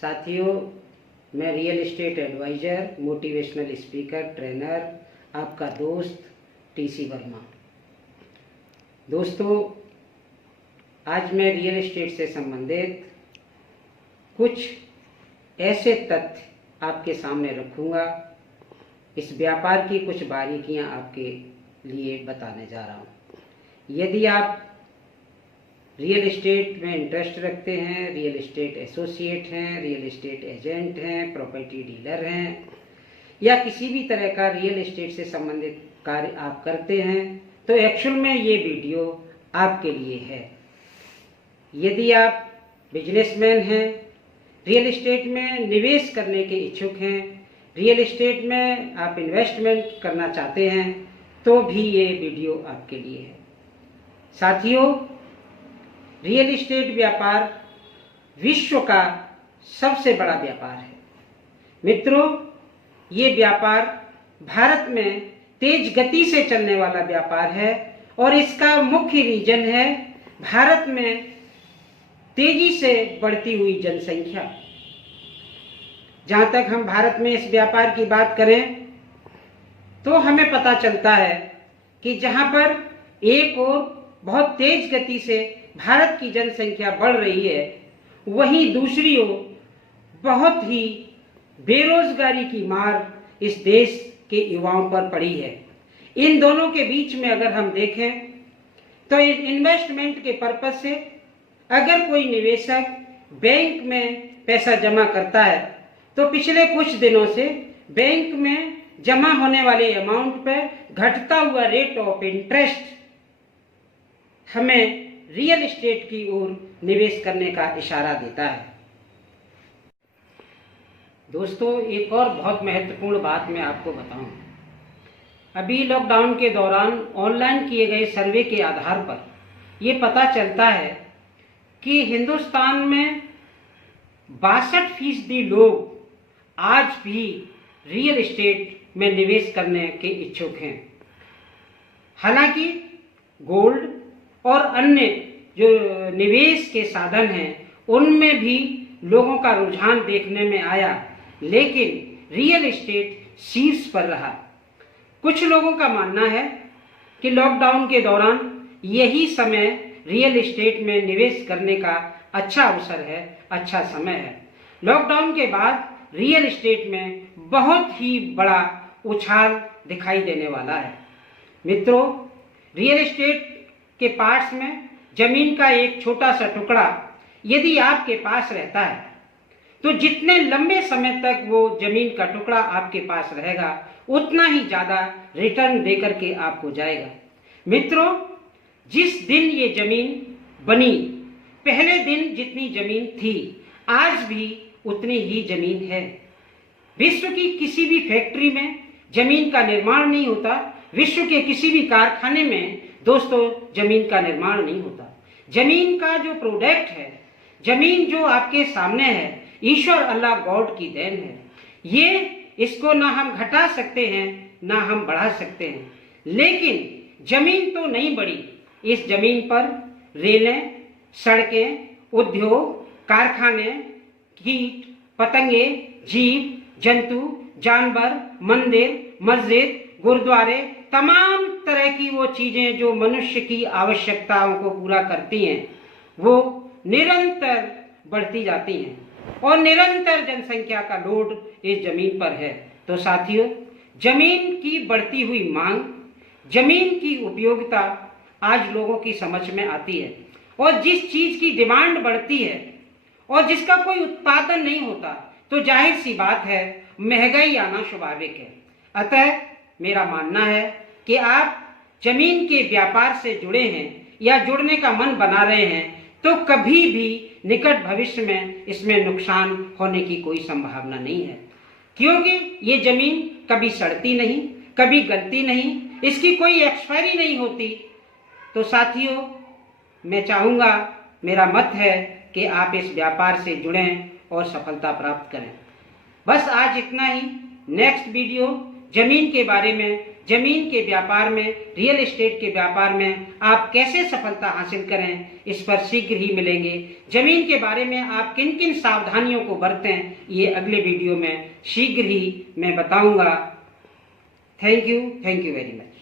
साथियों, मैं real estate adviser, motivational speaker, trainer, आपका दोस्त टीसी वर्मा। दोस्तों, आज मैं रियल एस्टेट से संबंधित कुछ ऐसे तथ्य आपके सामने रखूँगा। इस व्यापार की कुछ बारीकियाँ आपके लिए बताने जा रहा हूँ। यदि आप रियल एस्टेट में इंटरेस्ट रखते हैं, रियल एस्टेट एसोसिएट हैं, रियल एस्टेट एजेंट हैं, प्रॉपर्टी डीलर हैं, या किसी भी तरह का रियल एस्टेट से संबंधित कार्य आप करते हैं, तो एक्चुअल में ये वीडियो आपके लिए है। यदि आप बिजनेसमैन हैं, रियल एस्टेट में निवेश करने के इच्छुक हैं, रियल एस्टेट में आप इन्वेस्टमेंट करना चाहते हैं, तो भी ये वीडियो आपके लिए है। साथियों, रियल एस्टेट व्यापार विश्व का सबसे बड़ा व्यापार है। मित्रों, ये व्यापार भारत में तेज गति से चलने वाला व्यापार है और इसका मुख्य रीजन है भारत में तेजी से बढ़ती हुई जनसंख्या। जहाँ तक हम भारत में इस व्यापार की बात करें तो हमें पता चलता है कि जहाँ पर एक और बहुत तेज गति से भारत की जनसंख्या बढ़ रही है, वहीं दूसरी ओर बहुत ही बेरोजगारी की मार इस देश के युवाओं पर पड़ी है। इन दोनों के बीच में अगर हम देखें तो इन्वेस्टमेंट के पर्पज से अगर कोई निवेशक बैंक में पैसा जमा करता है तो पिछले कुछ दिनों से बैंक में जमा होने वाले अमाउंट पर घटता हुआ रेट ऑफ इंटरेस्ट हमें रियल एस्टेट की ओर निवेश करने का इशारा देता है। दोस्तों, एक और बहुत महत्वपूर्ण बात मैं आपको बताऊं। अभी लॉकडाउन के दौरान ऑनलाइन किए गए सर्वे के आधार पर ये पता चलता है कि हिंदुस्तान में 62% लोग आज भी रियल एस्टेट में निवेश करने के इच्छुक हैं। हालांकि गोल्ड और अन्य जो निवेश के साधन हैं उनमें भी लोगों का रुझान देखने में आया, लेकिन रियल एस्टेट शीर्ष पर रहा। कुछ लोगों का मानना है कि लॉकडाउन के दौरान यही समय रियल एस्टेट में निवेश करने का अच्छा अवसर है, अच्छा समय है। लॉकडाउन के बाद रियल एस्टेट में बहुत ही बड़ा उछाल दिखाई देने वाला है। मित्रों, रियल एस्टेट के पास में जमीन का एक छोटा सा टुकड़ा यदि आपके पास रहता है तो जितने लंबे समय तक वो जमीन का टुकड़ा आपके पास रहेगा उतना ही ज़्यादा रिटर्न देकर के आपको जाएगा। मित्रों, जिस दिन ये जमीन बनी, पहले दिन जितनी जमीन थी आज भी उतनी ही जमीन है। विश्व की किसी भी फैक्ट्री में जमीन का निर्माण नहीं होता, विश्व के किसी भी कारखाने में दोस्तों जमीन का निर्माण नहीं होता। जमीन का जो प्रोडक्ट है, जमीन जो आपके सामने है, ईश्वर अल्लाह गॉड की देन है। ये इसको ना हम घटा सकते हैं ना हम बढ़ा सकते हैं, लेकिन जमीन तो नहीं बढ़ी। इस जमीन पर रेलें, सड़कें, उद्योग, कारखाने, कीट पतंगे, जीव जंतु, जानवर, मंदिर, मस्जिद, गुरुद्वारे, तमाम तरह की वो चीजें जो मनुष्य की आवश्यकताओं को पूरा करती हैं, वो निरंतर बढ़ती जाती हैं और निरंतर जनसंख्या का लोड इस जमीन पर है। तो साथियों, जमीन की बढ़ती हुई मांग, जमीन की उपयोगिता आज लोगों की समझ में आती है और जिस चीज की डिमांड बढ़ती है और जिसका कोई उत्पादन नहीं होता तो जाहिर सी बात है महंगाई आना स्वाभाविक है। अतः मेरा मानना है कि आप जमीन के व्यापार से जुड़े हैं या जुड़ने का मन बना रहे हैं तो कभी भी निकट भविष्य में इसमें नुकसान होने की कोई संभावना नहीं है, क्योंकि ये जमीन कभी सड़ती नहीं, कभी गलती नहीं, इसकी कोई एक्सपायरी नहीं होती। तो साथियों, मैं चाहूँगा, मेरा मत है कि आप इस व्यापार से जुड़ें और सफलता प्राप्त करें। बस आज इतना ही। नेक्स्ट वीडियो जमीन के बारे में जमीन के व्यापार में, रियल एस्टेट के व्यापार में आप कैसे सफलता हासिल करें, इस पर शीघ्र ही मिलेंगे। जमीन के बारे में आप किन किन सावधानियों को बरतें, ये अगले वीडियो में शीघ्र ही मैं बताऊंगा। Thank you very much.